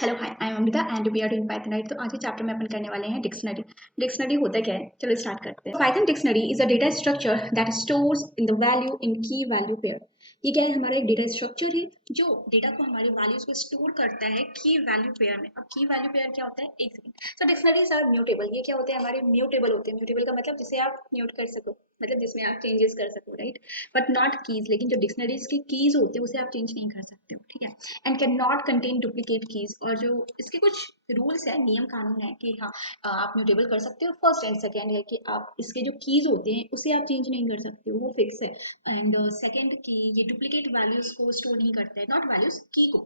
Hello hi I am Amrita and we are doing Python right. तो आज के chapter में अपन करने वाले हैं डिक्शनरी। डिक्शनरी होता क्या है, चलो स्टार्ट करते हैं। Python dictionary is a data structure that stores in the value in की वैल्यू पेयर। ये क्या है, हमारा एक डेटा स्ट्रक्चर है जो डेटा को, हमारे वैल्यूज को स्टोर करता है की वैल्यू पेयर में। अब की वैल्यू पेयर क्या होता है, एक second. So dictionaries are mutable. ये क्या होते हैं, हमारे म्यूटेबल होते हैं। म्यूटेबल का मतलब जिसे आप म्यूट कर सको, मतलब जिसमें आप चेंजेस कर सको, राइट, बट नॉट कीज। लेकिन जो डिक्शनरीज की कीज होती है उसे आप चेंज नहीं कर सकते हो, ठीक है। And can not contain duplicate keys. और जो इसके कुछ रूल्स है, नियम कानून है कि हाँ, आप म्यूटेबल कर सकते हो। फर्स्ट एंड सेकंड है कि आप इसके जो कीज होते हैं उसे आप चेंज नहीं कर सकते हो, वो फिक्स है। एंड सेकंड कि ये डुप्लीकेट वैल्यूज को स्टोर नहीं करता है, नॉट वैल्यूज, की को।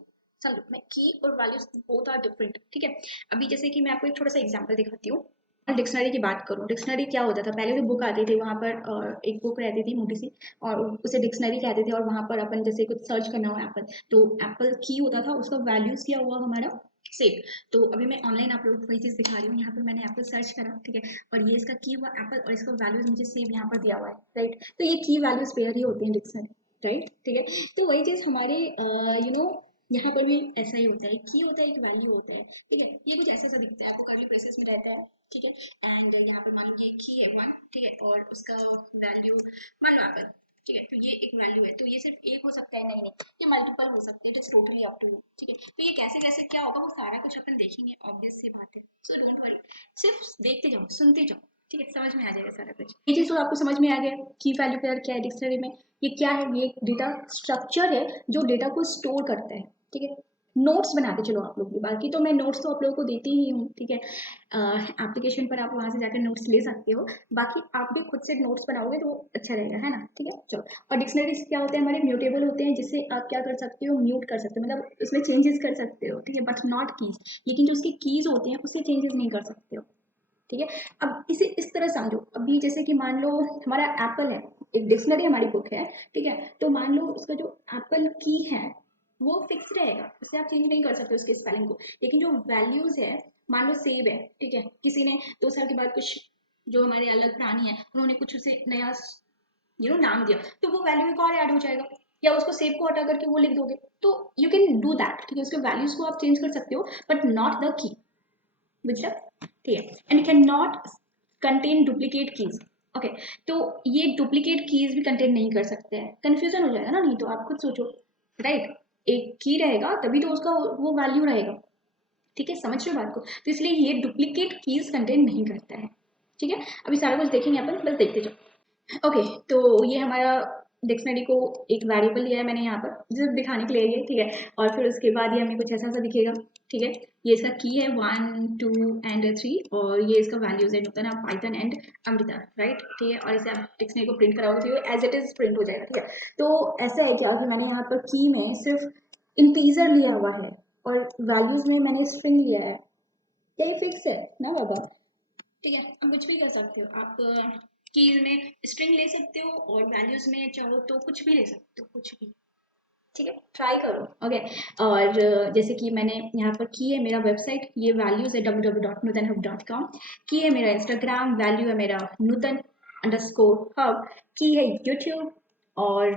चलो, मैं की और वैल्यूज बोथ आर डिफरेंट, ठीक है। अभी जैसे कि मैं आपको एक छोटा सा एग्जांपल दिखाती हूँ। डिक्शनरी की बात करूँ, डिक्शनरी क्या होता था पहले, तो बुक आती थी, वहाँ पर एक बुक रहती थी मोटी सी, और उसे डिक्शनरी कहते थे। और वहाँ पर अपन जैसे कुछ सर्च करना हो एप्पल, तो एप्पल की होता था, उसका वैल्यूज क्या हुआ हमारा सेव। तो अभी मैं ऑनलाइन आप लोगों को वही चीज़ दिखा रही हूँ। यहाँ पर मैंने एप्पल सर्च करा, ठीक है, और ये इसका की हुआ एप्पल, और इसका वैल्यूज मुझे सेव यहाँ पर दिया हुआ है, राइट। तो ये की वैल्यूज पेयर ही होते हैं डिक्शनरी, राइट, ठीक है। तो वही चीज़ हमारे यहाँ पर भी ऐसा ही होता है। की होता है, एक वैल्यू होते हैं, ठीक है। ये कुछ ऐसा दिखता है आपको, कर्ली ब्रेसेस में रहता है, ठीक है। एंड यहाँ पर मान लो ये की है वन, ठीक है, और उसका वैल्यू मान लो एप्पल, ठीक है। तो ये एक वैल्यू है, तो ये सिर्फ एक हो सकता है, नहीं नहीं, ये मल्टीपल हो सकते हैं। It is totally up to you, ठीक है। तो ये कैसे कैसे क्या होगा, वो सारा कुछ अपन देखेंगे, ऑब्वियस सी बात है। सो डोंट वरी, सिर्फ देखते जाओ, सुनते जाओ, ठीक है, समझ में आ जाएगा सारा कुछ। ये चीज तो आपको समझ में आ गया की वैल्यू पेयर क्या है डिक्शनरी में। ये क्या है, ये डेटा स्ट्रक्चर है जो डेटा को स्टोर करता है, ठीक है। नोट्स बनाते चलो आप लोग भी, बाकी तो मैं नोट्स तो आप लोगों को देती ही हूँ, ठीक है। एप्लीकेशन पर आप वहाँ से जाकर नोट्स ले सकते हो। बाकी आप भी खुद से नोट्स बनाओगे तो अच्छा रहेगा, है ना, ठीक है, चलो। और डिक्शनरीज क्या होते हैं, हमारे म्यूटेबल होते हैं, जिससे आप क्या कर सकते हो, म्यूट कर सकते हो, मतलब उसमें चेंजेस कर सकते हो, ठीक है, बट नॉट कीज। लेकिन जो उसकी कीज होते हैं उसे चेंजेस नहीं कर सकते हो, ठीक है। अब इसे इस तरह समझो, अभी जैसे कि मान लो हमारा एप्पल है, एक डिक्शनरी हमारी बुक है, ठीक है। तो मान लो उसका जो एप्पल की है वो फिक्स रहेगा, उसे आप चेंज नहीं कर सकते उसके स्पेलिंग को। लेकिन जो वैल्यूज है, मान लो सेव है, ठीक है, किसी ने 2 साल के बाद कुछ, जो हमारे अलग प्राणी है, उन्होंने कुछ उसे नया नाम दिया, तो वो वैल्यू एक और ऐड हो जाएगा। या उसको सेव को हटा करके वो लिख दोगे, तो यू कैन डू दैट, ठीक है। उसके वैल्यूज को आप चेंज कर सकते हो, बट नॉट द की, बुझा, ठीक है। And can not contain duplicate keys, okay. तो ये डुप्लीकेट कीज भी कंटेन नहीं कर सकते हैं, कंफ्यूजन हो जाएगा ना, नहीं तो आप खुद सोचो, राइट। एक की रहेगा तभी तो उसका वो वैल्यू रहेगा, ठीक है, समझ रहे हो बात को। तो इसलिए ये डुप्लीकेट कीज कंटेन नहीं करता है, ठीक है। अभी सारा कुछ देखेंगे अपन, बस देखते जाओ। ओके, तो ये हमारा डिक्शनरी को एक वेरिएबल लिया है मैंने यहाँ पर, जो दिखाने के लिए है, ठीक है। और फिर उसके बाद ये हमें कुछ ऐसा सा दिखेगा, ठीक है। ये इसका की है 1 2 एंड 3, और ये इसका वैल्यूज है नूतन पाइथन एंड अमृता, राइट, ठीक है। और इसे आप डिक्शनरी को प्रिंट कराओगे तो एज इट इज प्रिंट हो जाएगा, ठीक है। तो ऐसा है क्या कि मैंने यहाँ पर की में सिर्फ इंटीजर लिया हुआ है, और वैल्यूज में मैंने स्ट्रिंग लिया है। क्या ये फिक्स है ना बाबा, ठीक है। अब कुछ भी कर सकते हो आप, कीज में स्ट्रिंग ले सकते हो, और वैल्यूज में चाहो तो कुछ भी ले सकते हो, कुछ भी, ठीक है, ट्राई करो, ओके। और जैसे कि मैंने यहाँ पर की है मेरा वेबसाइट, ये वैल्यूज है www.nutanhub.com। की है मेरा इंस्टाग्राम, वैल्यू है मेरा nutan_hub। की है यूट्यूब, और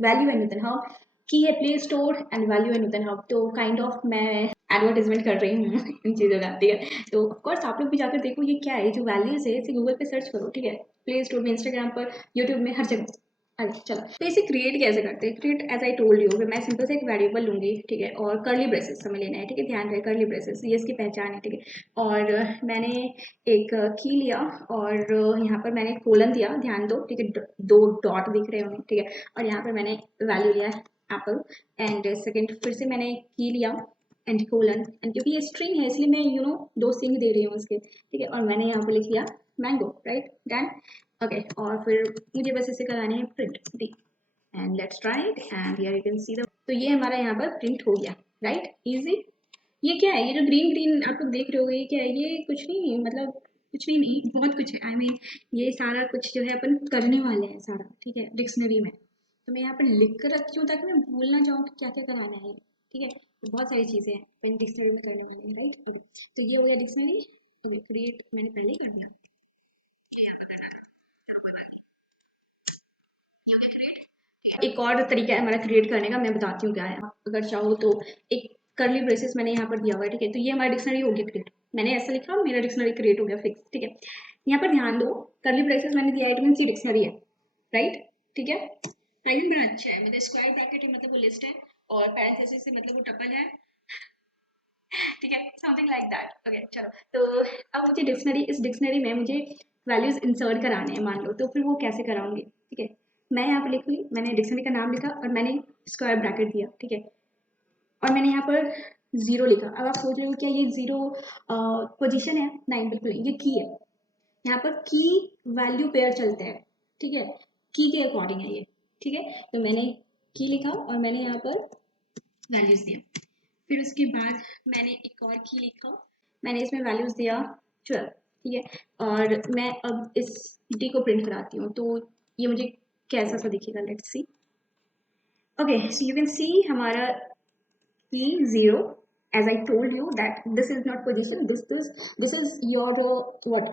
वैल्यू है नूतन हब। की है प्ले स्टोर, एंड वैल्यू है नूतन हब। तो काइंड ऑफ मैं एडवर्टाइजमेंट कर रही हूँ इन चीज़ों का, ठीक है। तो ऑफकोर्स आप लोग भी जाकर देखो ये क्या है, जो वैल्यूज है इसे गूगल पे सर्च करो, ठीक है, प्ले स्टोर में, इंस्टाग्राम पर, यूट्यूब में, हर जगह। अरे चलो, तो इसे क्रिएट कैसे करते हैं, create as I told you, मैं सिंपल से एक वेरिएबल लूंगी, ठीक है, और कर्ली ब्रेसेस हमें लेना है, ठीक है, ध्यान रहे कर्ली ब्रेसेस, ये इसकी पहचान है, ठीक है। और मैंने एक की लिया, और यहाँ पर मैंने कोलन दिया, ध्यान दो, ठीक है, 2 डॉट दिख रहे होंगे, ठीक है। और यहाँ पर मैंने वैल्यू लिया एप्पल, एंड सेकेंड फिर से मैंने की लिया एंड कोलन, एंड क्योंकि ये स्ट्रिंग है इसलिए मैं 2 सिंग दे रही हूँ उसके, ठीक है। और मैंने यहाँ पर लिख लिया मैंगो, राइट, डन, ओके। और फिर मुझे बस इसे कराने हैं print the, and let's try it, and here you can see the, तो ये हमारा यहाँ पर प्रिंट हो गया, राइट, इजी। ये क्या है, ये जो ग्रीन ग्रीन आप लोग देख रहे हो, ये क्या है, ये कुछ नहीं, मतलब कुछ भी नहीं, बहुत कुछ है, आई मीन ये सारा कुछ जो है अपन करने वाले हैं सारा, ठीक है, डिक्शनरी में। तो मैं यहाँ पर लिख कर रखी हूँ ताकि मैं भूल ना जाऊँ कि क्या क्या कराना है, ठीक है। तो बहुत सारी चीज़ें हैं अपन डिक्शनरी में करने वाले हैं, राइट। तो ये हो गया डिक्शनरी, ओके, क्रिएट मैंने पहले ही कर दिया। एक और तरीका है हमारा क्रिएट करने का, मैं बताती हूँ क्या है। अगर चाहो तो एक कर्ली ब्रेसेस मैंने यहाँ पर दिया हुआ है, ठीक है। तो ये हमारा डिक्शनरी हो गया क्रिएट, मैंने ऐसा लिखा, मेरा डिक्शनरी क्रिएट हो गया फिक्स, ठीक है। यहाँ पर ध्यान दो, कर्ली ब्रेसेस मैंने दिया है, इट मींस ये डिक्शनरी है, राइट, ठीक है। पाइथन बड़ा अच्छा है, मतलब स्क्वायर ब्रैकेट है मतलब वो लिस्ट है, और पैरेंथेसिस से मतलब वो टपल है, ठीक है, समथिंग लाइक दैट। ओके चलो, तो अब मुझे डिक्शनरी, इस डिक्शनरी में मुझे वैल्यूज इंसर्ट कराने हैं मान लो, तो फिर वो कैसे कराऊंगी, ठीक है। मैं यहाँ पर लिख ली, मैंने डिक्शनरी का नाम लिखा और मैंने स्क्वायर ब्रैकेट दिया, ठीक है, और मैंने यहाँ पर जीरो लिखा। अब आप सोच रहे हो क्या ये जीरो पोजीशन है? नहीं, बिल्कुल नहीं, ये की है। यहाँ पर की वैल्यू पेयर चलते हैं, ठीक है, की के अकॉर्डिंग है ये, ठीक है। तो मैंने की लिखा और मैंने यहाँ पर वैल्यूज दिया, फिर उसके बाद मैंने एक और की लिखा, मैंने इसमें वैल्यूज दिया 12, ठीक है। और मैं अब इस डी को प्रिंट कराती हूँ, तो ये मुझे कैसा सा दिखेगा, let's see. Okay, so you can सी हमारा key 0, as I told you that this is not position, this is your what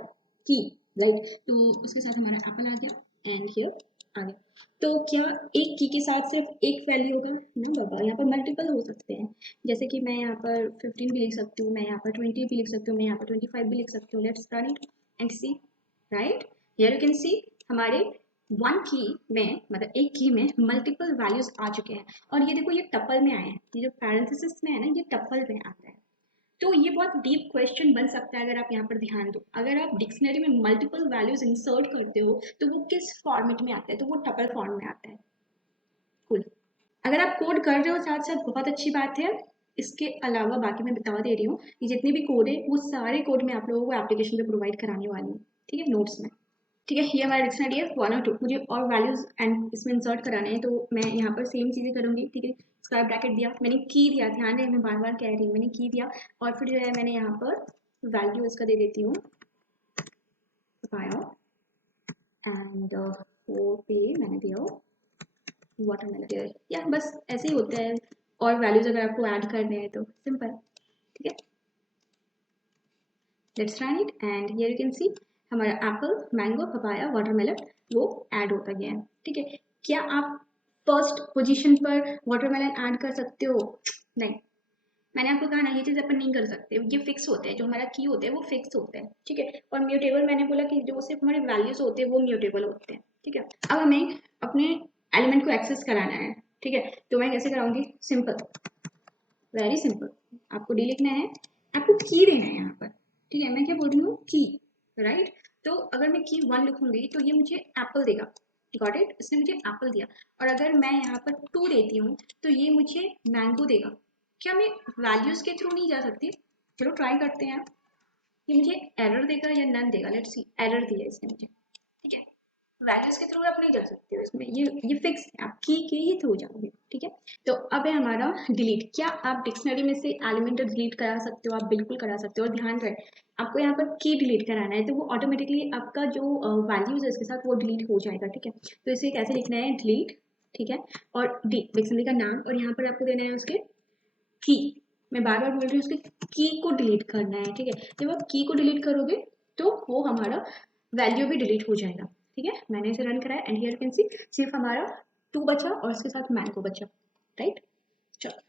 key, right? तो उसके साथ हमारा एप्पल आ गया एंड हियर आ गया। तो क्या एक की के साथ सिर्फ एक वैल्यू होगा? ना बाबा, यहाँ पर मल्टीपल हो सकते हैं, जैसे कि मैं यहाँ पर 15 भी लिख सकती हूँ, मैं यहाँ पर 20 भी लिख सकती हूँ, मैं यहाँ पर 25 भी लिख सकती हूँ। Let's run it and see, right, here you can see हमारे वन की में, मतलब एक की में मल्टीपल वैल्यूज आ चुके हैं, और ये देखो ये टपल में आए हैं, ये जो पैरेंथेसिस में है ना, ये टपल में आता है। तो ये बहुत डीप क्वेश्चन बन सकता है अगर आप यहाँ पर ध्यान दो, अगर आप डिक्शनरी में मल्टीपल वैल्यूज इंसर्ट करते हो तो वो किस फॉर्मेट में आता है? तो वो टपल फॉर्म में आता है। कुल, अगर आप कोड कर रहे हो साथ साथ, बहुत अच्छी बात है। इसके अलावा बाकी मैं बता दे रही हूँ, ये जितने भी कोड है वो सारे कोड मैं आप लोगों को एप्लीकेशन पे प्रोवाइड कराने वाली हूँ, ठीक है, नोट्स में, ठीक है। ये हमारा डिक्शनरी है 1 और 2, मुझे और वैल्यूज एंड इसमें इंसर्ट कराने हैं, तो मैं यहाँ पर सेम चीज़ें करूँगी, ठीक है। स्क्वायर ब्रैकेट दिया, मैंने की दिया, ध्यान रहे मैं बार बार कह रही हूँ, मैंने की दिया, और फिर जो है मैंने यहाँ पर वैल्यू इसका दे देती हूँ एंड वो पे मैंने दिया वाटरमेलन, या बस ऐसे ही होता है। और वैल्यूज अगर आपको ऐड करने हैं तो सिंपल, ठीक है। Let's run it and here you can सी हमारा एप्पल, मैंगो, पपाया, वाटरमेलन वो ऐड होता गया है, ठीक है। क्या आप फर्स्ट पोजीशन पर वाटरमेलन ऐड कर सकते हो? नहीं, मैंने आपको कहा ना ये चीज़ अपन नहीं कर सकते, ये फिक्स होते हैं, जो हमारा की होते हैं वो फिक्स होते हैं, ठीक है। और म्यूटेबल मैंने बोला कि जो सिर्फ हमारे वैल्यूज होते हैं वो म्यूटेबल होते हैं, ठीक है। अब हमें अपने एलिमेंट को एक्सेस कराना है, ठीक है, तो मैं कैसे कराऊंगी? सिंपल, वेरी सिंपल, आपको डी लिखना है, आपको की देना है यहाँ पर, ठीक है। मैं क्या बोल रही हूँ? की, राइट। तो अगर मैं की 1 लिखूंगी तो ये मुझे एप्पल देगा, गॉट इट, इसने मुझे एप्पल दिया। और अगर मैं यहाँ पर 2 देती हूँ तो ये मुझे मैंगो देगा। क्या मैं वैल्यूज के थ्रू नहीं जा सकती? चलो ट्राई करते हैं, ये मुझे एरर देगा या नन देगा? लेट्स सी, एरर दिया इसने मुझे, ठीक है। वैल्यूज के थ्रू आप नहीं जा सकते हो इसमें, ये फिक्स है, आप की के ही थ्रू जाओगे, ठीक है। तो अब है हमारा डिलीट। क्या आप डिक्शनरी में से एलिमेंट डिलीट करा सकते हो? आप बिल्कुल करा सकते हो, और ध्यान रहे आपको यहाँ पर की डिलीट कराना है तो वो ऑटोमेटिकली आपका जो वैल्यूज है इसके साथ वो डिलीट हो जाएगा, ठीक है। तो इसे कैसे लिखना है? डिलीट, ठीक है, और डी डिक्शनरी का नाम, और यहाँ पर आपको देना है उसके की, मैं बार बार बोल रही हूँ, उसके की को डिलीट करना है, ठीक है। जब आप की को डिलीट करोगे तो वो हमारा वैल्यू भी डिलीट हो जाएगा, ठीक है। मैंने इसे रन कराया एंड हियर कैन सी सिर्फ हमारा 2 बचा और इसके साथ मैंगो बचा, राइट। चलो,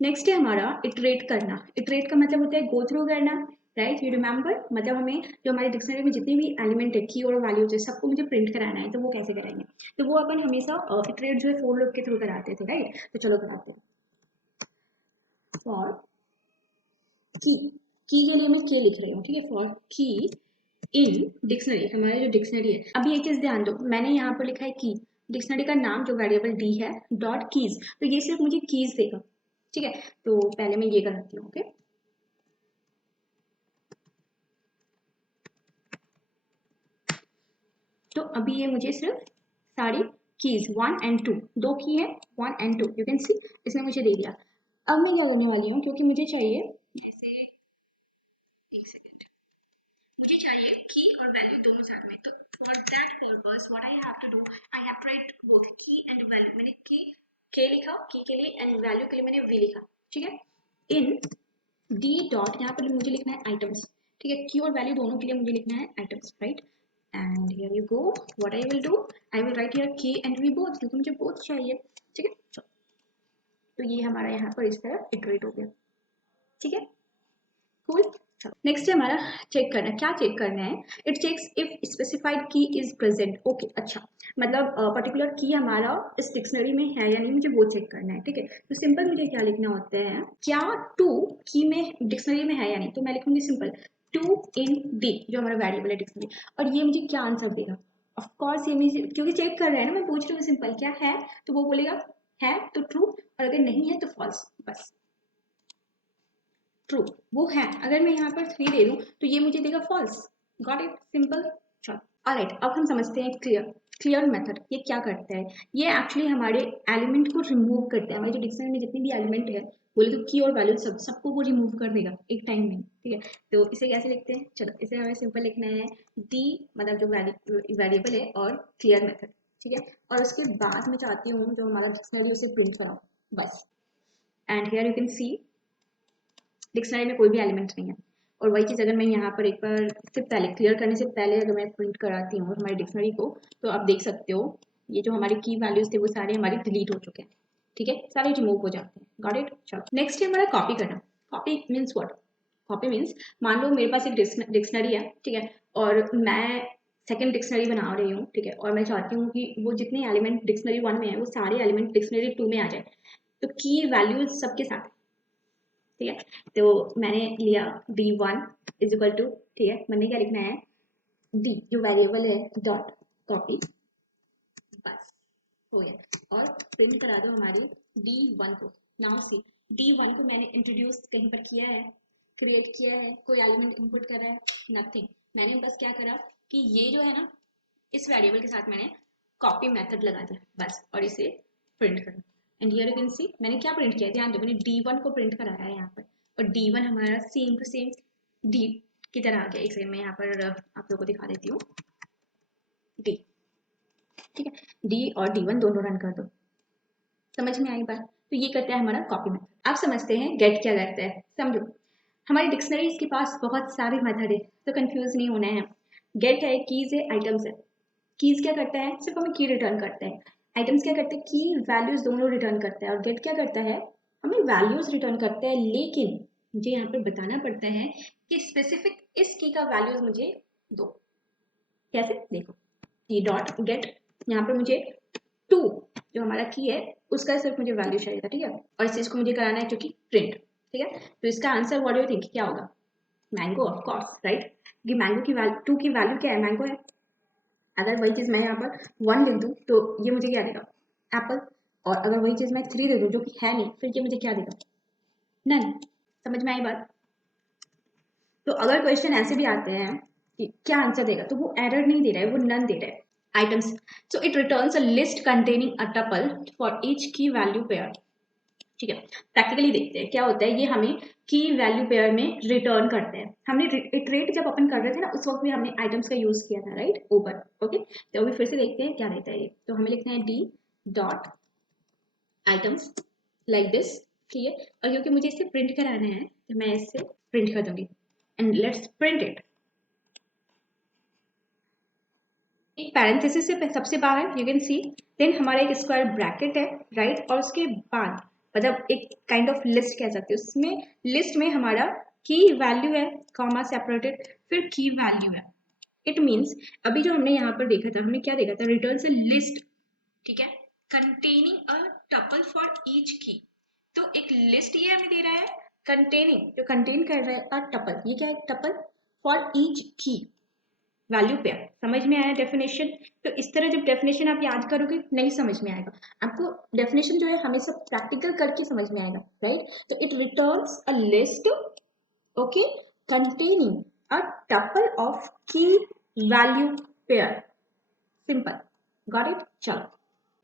नेक्स्ट है हमारा इटरेट करना। इटरेट का मतलब होता है गो थ्रू करना, राइट, यू रिमेंबर, मतलब हमें जो हमारी डिक्शनरी में जितने भी एलिमेंट है, की और वैल्यूज है, सबको मुझे प्रिंट कराना है, तो वो कैसे कराएंगे? तो वो अपन हमेशा इटरेट जो है फॉर लूप के थ्रू कराते थे, राइट। तो चलो कराते हैं। फॉर की, की के लिए मैं के लिख रही हूँ, ठीक है, फॉर की इन डिक्शनरी, हमारी जो डिक्शनरी है। अभी एक चीज ध्यान दो, मैंने यहाँ पर लिखा है की, डिक्शनरी का नाम जो वेरिएबल डी है डॉट कीज, तो ये सिर्फ मुझे कीज देगा, ठीक है। तो पहले मैं ये करती हूँ, ओके। तो अभी ये मुझे सिर्फ सारी कीज 1 एंड 2, 2 की है, 1 एंड 2, यू कैन सी इसने मुझे दे दिया। अब मैं क्या करने वाली हूँ, क्योंकि मुझे चाहिए ऐसे, एक सेकेंड, मुझे चाहिए की और वैल्यू दोनों साथ में, तो for that purpose what I have to do, I have to write both key and value. मैंने की के लिखा की के लिए, एंड वैल्यू के लिए मैंने वी लिखा, ठीक है। इन डी डॉट, यहाँ पर मुझे लिखना है आइटम्स, ठीक है, की और वैल्यू दोनों के लिए मुझे लिखना है items, right. And here you go, what I will do, I will write here की एंड वी बोथ, क्योंकि मुझे बोथ चाहिए, ठीक है। तो ये हमारा यहाँ पर इस तरह इटरेट हो गया, ठीक है, कूल। नेक्स्ट है हमारा चेक करना, क्या चेक करना है, इट चेक्स इफ स्पेसिफाइड की इज प्रेजेंट, ओके, अच्छा, मतलब पर्टिकुलर की हमारा इस डिक्शनरी में है या नहीं, मुझे वो चेक करना है, ठीक है। तो सिंपल मुझे क्या लिखना होता है, क्या टू की में डिक्शनरी में है या नहीं, तो मैं लिखूंगी सिंपल टू इन डी, जो हमारा वेरिएबल है डिक्शनरी, और ये मुझे क्या आंसर देगा, ऑफकोर्स ये मुझे, क्योंकि चेक कर रहे हैं ना, मैं पूछ रही हूँ सिंपल क्या है, तो वो बोलेगा है तो ट्रू, और अगर नहीं है तो फॉल्स, बस ट्रू, वो है। अगर मैं यहाँ पर 3 दे दूँ तो ये मुझे देगा फॉल्स, गॉट इट, सिंपल। चलो ऑलराइट, अब हम समझते हैं क्लियर। क्लियर मेथड ये क्या करता है, ये एक्चुअली हमारे एलिमेंट को रिमूव करता है, हमारे जो डिक्शनरी में जितनी भी एलिमेंट है, बोले तो की और वैल्यू सबको वो रिमूव कर देगा एक टाइम में, ठीक है। तो इसे कैसे लिखते हैं, चलो इसे हमें सिंपल लिखना है डी, मतलब जो वेरिएबल है, और क्लियर मेथड, ठीक है। और उसके बाद मैं चाहती हूँ जो हमारा डिक्शनरी उसे प्रिंट कराओ, बस। And here you can C dictionary में कोई भी एलिमेंट नहीं है, और वही चीज़ अगर मैं यहाँ पर एक बार इससे पहले क्लियर करने से पहले अगर मैं प्रिंट कराती हूँ हमारी डिक्शनरी को, तो आप देख सकते हो ये जो हमारे की वैल्यूज थे वो सारे हमारे डिलीट हो चुके हैं, ठीक है, सारे रिमूव हो जाते हैं, गॉट इट। चलो नेक्स्ट है हमारा कॉपी करना। Copy means what, copy means मान लो मेरे पास एक डिक्शनरी है, ठीक है, और मैं सेकंड डिक्शनरी बना रही हूँ, ठीक है, और मैं चाहती हूँ कि वो जितने एलिमेंट डिक्शनरी 1 में है वो सारे एलिमेंट डिक्शनरी 2 में आ जाए, तो की वैल्यूज सबके साथ, ठीक है। तो मैंने लिया d1 इज इक्वल टू, ठीक है, मैंने क्या लिखना है, d जो वेरिएबल है डॉट कॉपी, बस हो गया, और प्रिंट करा दो हमारी d1 को। नाउ सी, d1 को मैंने इंट्रोड्यूस कहीं पर किया है, क्रिएट किया है, कोई एलिमेंट इनपुट करा है, नथिंग। मैंने बस क्या करा कि ये जो है ना, इस वेरिएबल के साथ मैंने कॉपी मेथड लगा दिया बस, और इसे प्रिंट करा। एंड हियर यू कैन सी मैंने क्या प्रिंट किया, ध्यान दो, मैंने d1 को प्रिंट कराया है यहाँ पर, और d1 हमारा सेम टू सेम d की तरह आ गया। एक सेकंड मैं यहाँ पर आप लोगों को दिखा देती हूँ, d, ठीक है, d और d1 दोनों रन कर दो, समझ में आई बात। तो ये करता है हमारा कॉपी मेथड। आप समझते हैं गेट क्या करता है, समझो, हमारी डिक्शनरीज के पास बहुत सारे मेथड है, तो कंफ्यूज नहीं होना है। गेट है, कीज है, आइटम्स है। कीज क्या करता है, सिर्फ हमें की रिटर्न करता है। आइटम्स क्या करते हैं, की वैल्यूज दोनों रिटर्न करता है। और गेट क्या करता है, हमें वैल्यूज रिटर्न करता है, लेकिन मुझे यहाँ पर बताना पड़ता है कि स्पेसिफिक इस की का वैल्यूज मुझे दो। कैसे, देखो, की डॉट गेट, यहाँ पर मुझे 2 जो हमारा की है उसका सिर्फ मुझे वैल्यू चाहिए था, ठीक है, और इस चीज को मुझे कराना है क्योंकि प्रिंट, ठीक है। तो इसका answer what do you think क्या होगा, मैंगो, ऑफ कोर्स, राइट, क्योंकि मैंगो की वैल्यू 2 की वैल्यू क्या है, मैंगो है। अगर वही चीज़ मैं यहाँ पर 1 लिख दूँ तो ये मुझे क्या देगा, एप्पल। और अगर वही चीज़ मैं 3 दे दूँ जो कि है नहीं, फिर ये मुझे क्या देगा, नन। समझ में आई बात। तो अगर क्वेश्चन ऐसे भी आते हैं कि क्या आंसर देगा, तो वो एरर नहीं दे रहा है, वो नन दे रहा है। Items, so it returns a list containing a tuple for each की वैल्यू पेयर, ठीक है। प्रैक्टिकली देखते हैं क्या होता है, ये हमें की वैल्यू पेयर में रिटर्न करते हैं। हमने इटरेट जब अपन कर रहे थे ना, उस वक्त भी हमने आइटम्स का यूज किया था, राइट, ऊपर, ओके। तो अभी फिर से देखते हैं क्या रहता है ये। तो हमें लिखना है d dot items like this, ठीक है। और क्योंकि मुझे इसे प्रिंट कराना है तो मैं इसे प्रिंट कर दूंगी, एंड लेट्स प्रिंट इट। एक पैरेंथेसिस से सबसे बाहर यू कैन सी, देन हमारा एक स्क्वायर ब्रैकेट है, राइट, और उसके बाद मतलब एक काइंड ऑफ लिस्ट कह सकते हो, उसमें लिस्ट में हमारा की वैल्यू है, कॉमा सेपरेटेड, फिर की वैल्यू है। इट मीन्स अभी जो हमने यहाँ पर देखा था, हमने क्या देखा था, रिटर्न से लिस्ट, ठीक है, containing a tuple for each की। तो एक लिस्ट ये हमें दे रहा है, कंटेनिंग जो कंटेन कर रहा है अ टपल, ये क्या है, टपल फॉर ईच की वैल्यू पेयर। समझ में आया डेफिनेशन। तो इस तरह जब डेफिनेशन आप याद करोगे नहीं समझ में आएगा आपको, डेफिनेशन जो है हमेशा प्रैक्टिकल करके समझ में आएगा, राइट। तो it returns a list, okay, containing a tuple of key value pair, simple, got it. चलो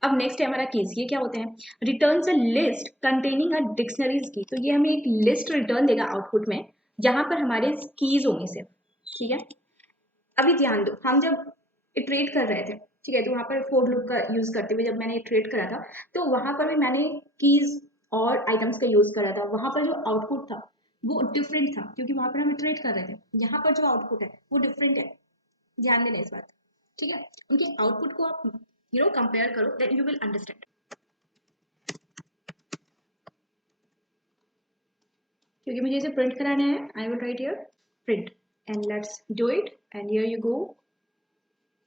अब नेक्स्ट है हमारा कीज। ये क्या होते हैं, returns a list containing a dictionaries की। तो ये हमें एक लिस्ट रिटर्न देगा आउटपुट में, जहां पर हमारे कीज होंगे सिर्फ, ठीक है। अभी ध्यान दो, हम जब इटरेट कर रहे थे, ठीक है, तो वहां पर फोर लूप का यूज करते हुए जब मैंने इटरेट करा था, तो वहां पर भी मैंने कीज और आइटम्स का यूज करा था। वहां पर जो आउटपुट था वो डिफरेंट था, क्योंकि वहां पर हम इटरेट कर रहे थे। यहाँ पर जो आउटपुट है वो डिफरेंट है, ध्यान देना इस बात, ठीक है। उनके आउटपुट को आप कंपेयर करो, देन यू विल अंडरस्टैंड। क्योंकि मुझे इसे प्रिंट कराना है, I will write here print and let's do it and here you go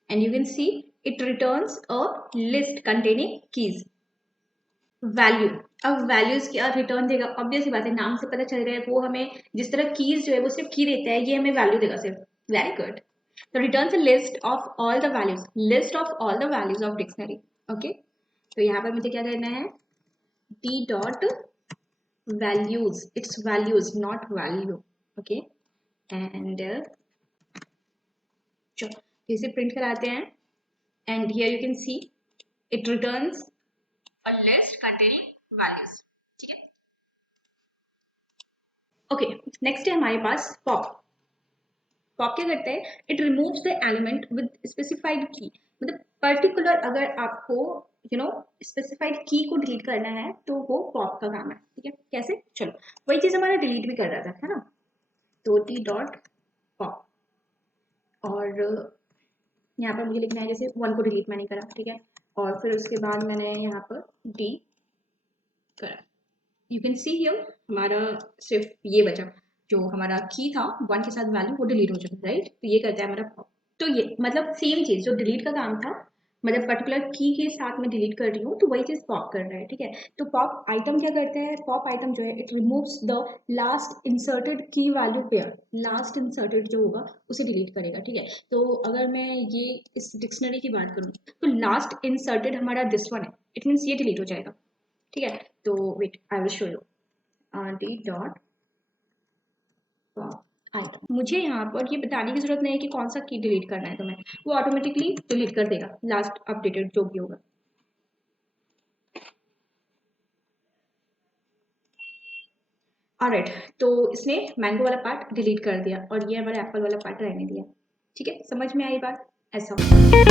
and you can see it returns a list containing keys value. अब values क्या return देगा, obvious सी बात है, नाम से पता चल रहा है वो हमें जिस तरह कीज जो है वो सिर्फ की देता है, ये हमें वैल्यू देगा सिर्फ। Very good. तो returns a list of all the values, list of all the values of dictionary. Okay, तो यहाँ पर मुझे क्या करना है, d dot values, it's values not value. Okay and चलो इसे प्रिंट कराते हैं and here you can see it returns a list containing values, ठीक है। ओके, नेक्स्ट है हमारे पास पॉप। पॉप क्या करता है, it removes the element with specified की, मतलब पर्टिकुलर अगर आपको स्पेसिफाइड की को डिलीट करना है तो वो पॉप का काम है, ठीक है। कैसे, चलो वही चीज हमारा डिलीट भी कर रहा था, है ना। तो डी डॉट पॉप और यहाँ पर मुझे लिखना है जैसे 1 को डिलीट मैंने करा, ठीक है, और फिर उसके बाद मैंने यहाँ पर डी करा। यू कैन सी हियर हमारा सिर्फ ये बचा, जो हमारा की था 1 के साथ वैल्यू वो डिलीट हो चुका, राइट। तो ये करता है हमारा पॉप। तो ये मतलब सेम चीज जो डिलीट का काम था, मतलब पर्टिकुलर की के साथ में डिलीट कर रही हूँ, तो वही चीज पॉप कर रहा है, ठीक है। तो पॉप आइटम क्या करता है, पॉप आइटम जो है it removes the last inserted की वैल्यू पेयर, लास्ट इंसर्टेड जो होगा उसे डिलीट करेगा, ठीक है। तो अगर मैं ये इस डिक्शनरी की बात करूँ तो लास्ट इंसर्टेड हमारा दिस वन है, इट मीन्स ये डिलीट हो जाएगा, ठीक है। तो wait I will show you D dot item. मुझे यहाँ पर ये बताने की जरूरत नहीं है कि कौन सा की डिलीट करना है, तो मैं वो ऑटोमेटिकली डिलीट कर देगा लास्ट अपडेटेड जो भी होगा। ऑलराइट, तो इसने मैंगो वाला पार्ट डिलीट कर दिया और ये हमारा एप्पल वाला पार्ट रहने दिया, ठीक है। समझ में आई बात, ऐसा होता है,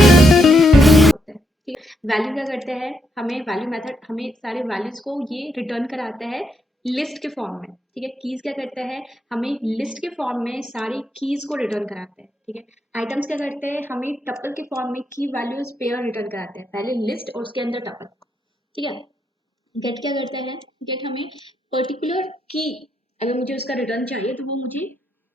ठीक है। वैल्यू क्या करता है, हमें वैल्यू मेथड हमें सारे वैल्यूज को ये रिटर्न कराता है लिस्ट के फॉर्म में, ठीक है। कीज क्या करता है, हमें लिस्ट के फॉर्म में सारी कीज को रिटर्न कराते हैं, ठीक है। आइटम्स क्या करते हैं, हमें टपल के फॉर्म में की वैल्यूज पेयर रिटर्न कराते हैं, पहले लिस्ट और उसके अंदर टपल, ठीक है। गेट क्या करता है, गेट हमें पर्टिकुलर की अगर मुझे उसका रिटर्न चाहिए तो वो मुझे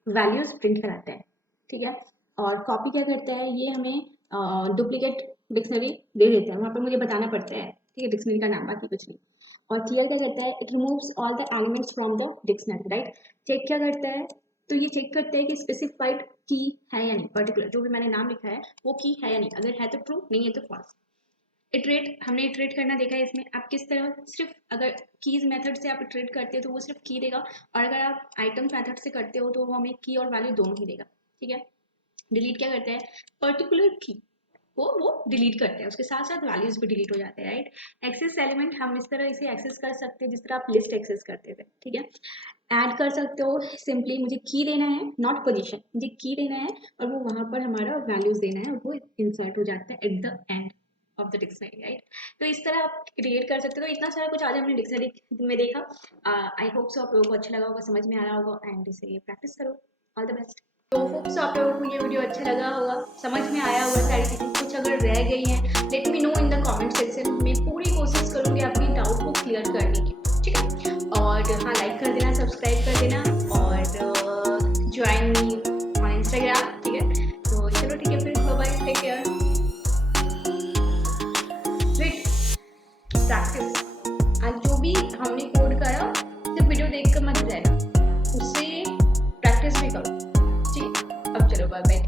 वैल्यूज प्रिंट कराता है, ठीक है। और कॉपी क्या करता है, ये हमें डुप्लीकेट डिक्शनरी दे देता है, वहाँ पर मुझे बताना पड़ता है, ठीक है, डिक्शनरी का नाम, बाकी कुछ नहीं। और क्लियर क्या करता है, it removes all the elements from the dictionary, right. Check क्या करता है, तो ये चेक करता है कि स्पेसिफाइड की है या नहीं, पर्टिकुलर जो भी मैंने नाम लिखा है वो की है या नहीं, अगर है तो ट्रू, नहीं है तो फॉल्स। इटरेट, हमने इटरेट करना देखा है इसमें, आप किस तरह सिर्फ अगर कीज मेथड से आप इटरेट करते हो तो वो सिर्फ की देगा, और अगर आप आइटम्स मेथड से करते हो तो वो हमें की और वैल्यू दोनों ही देगा, ठीक है। डिलीट क्या करता है, पर्टिकुलर की वो डिलीट करते हैं, उसके साथ साथ वैल्यूज भी डिलीट हो जाते हैं, राइट। एक्सेस एलिमेंट हम इस तरह इसे एक्सेस कर सकते हैं जिस तरह आप लिस्ट एक्सेस करते थे, ठीक है। ऐड कर सकते हो, सिंपली मुझे की देना है, नॉट पोजीशन, मुझे की देना है और वो वहां पर हमारा वैल्यूज देना है और वो इंसर्ट हो जाता है at the end of the dictionary, right. तो इस तरह आप क्रिएट कर सकते हो। तो इतना सारा कुछ आज हमने डिक्शनरी में देखा। आई होप सो आप लोगों को अच्छा लगा होगा, समझ में आ रहा होगा, एंड इसे प्रैक्टिस करो। All the best. तो होप सो आप लोगों को ये वीडियो अच्छा लगा होगा, समझ में आया होगा सारी चीज़ें, कुछ अगर रह गई हैं let me know in the comment section, मैं पूरी कोशिश करूँगी आपकी डाउट को क्लियर करने की, ठीक है। और हाँ, लाइक कर देना, सब्सक्राइब कर देना और ज्वाइन मी ऑन इंस्टाग्राम, ठीक है। तो चलो ठीक है, फिर bye bye, take care. Wait, practice, आज जो भी हमने कोड करा सिर्फ वीडियो देख कर मत रहना, उससे प्रैक्टिस भी करो, ठीक है। अब चलो बाय बाय।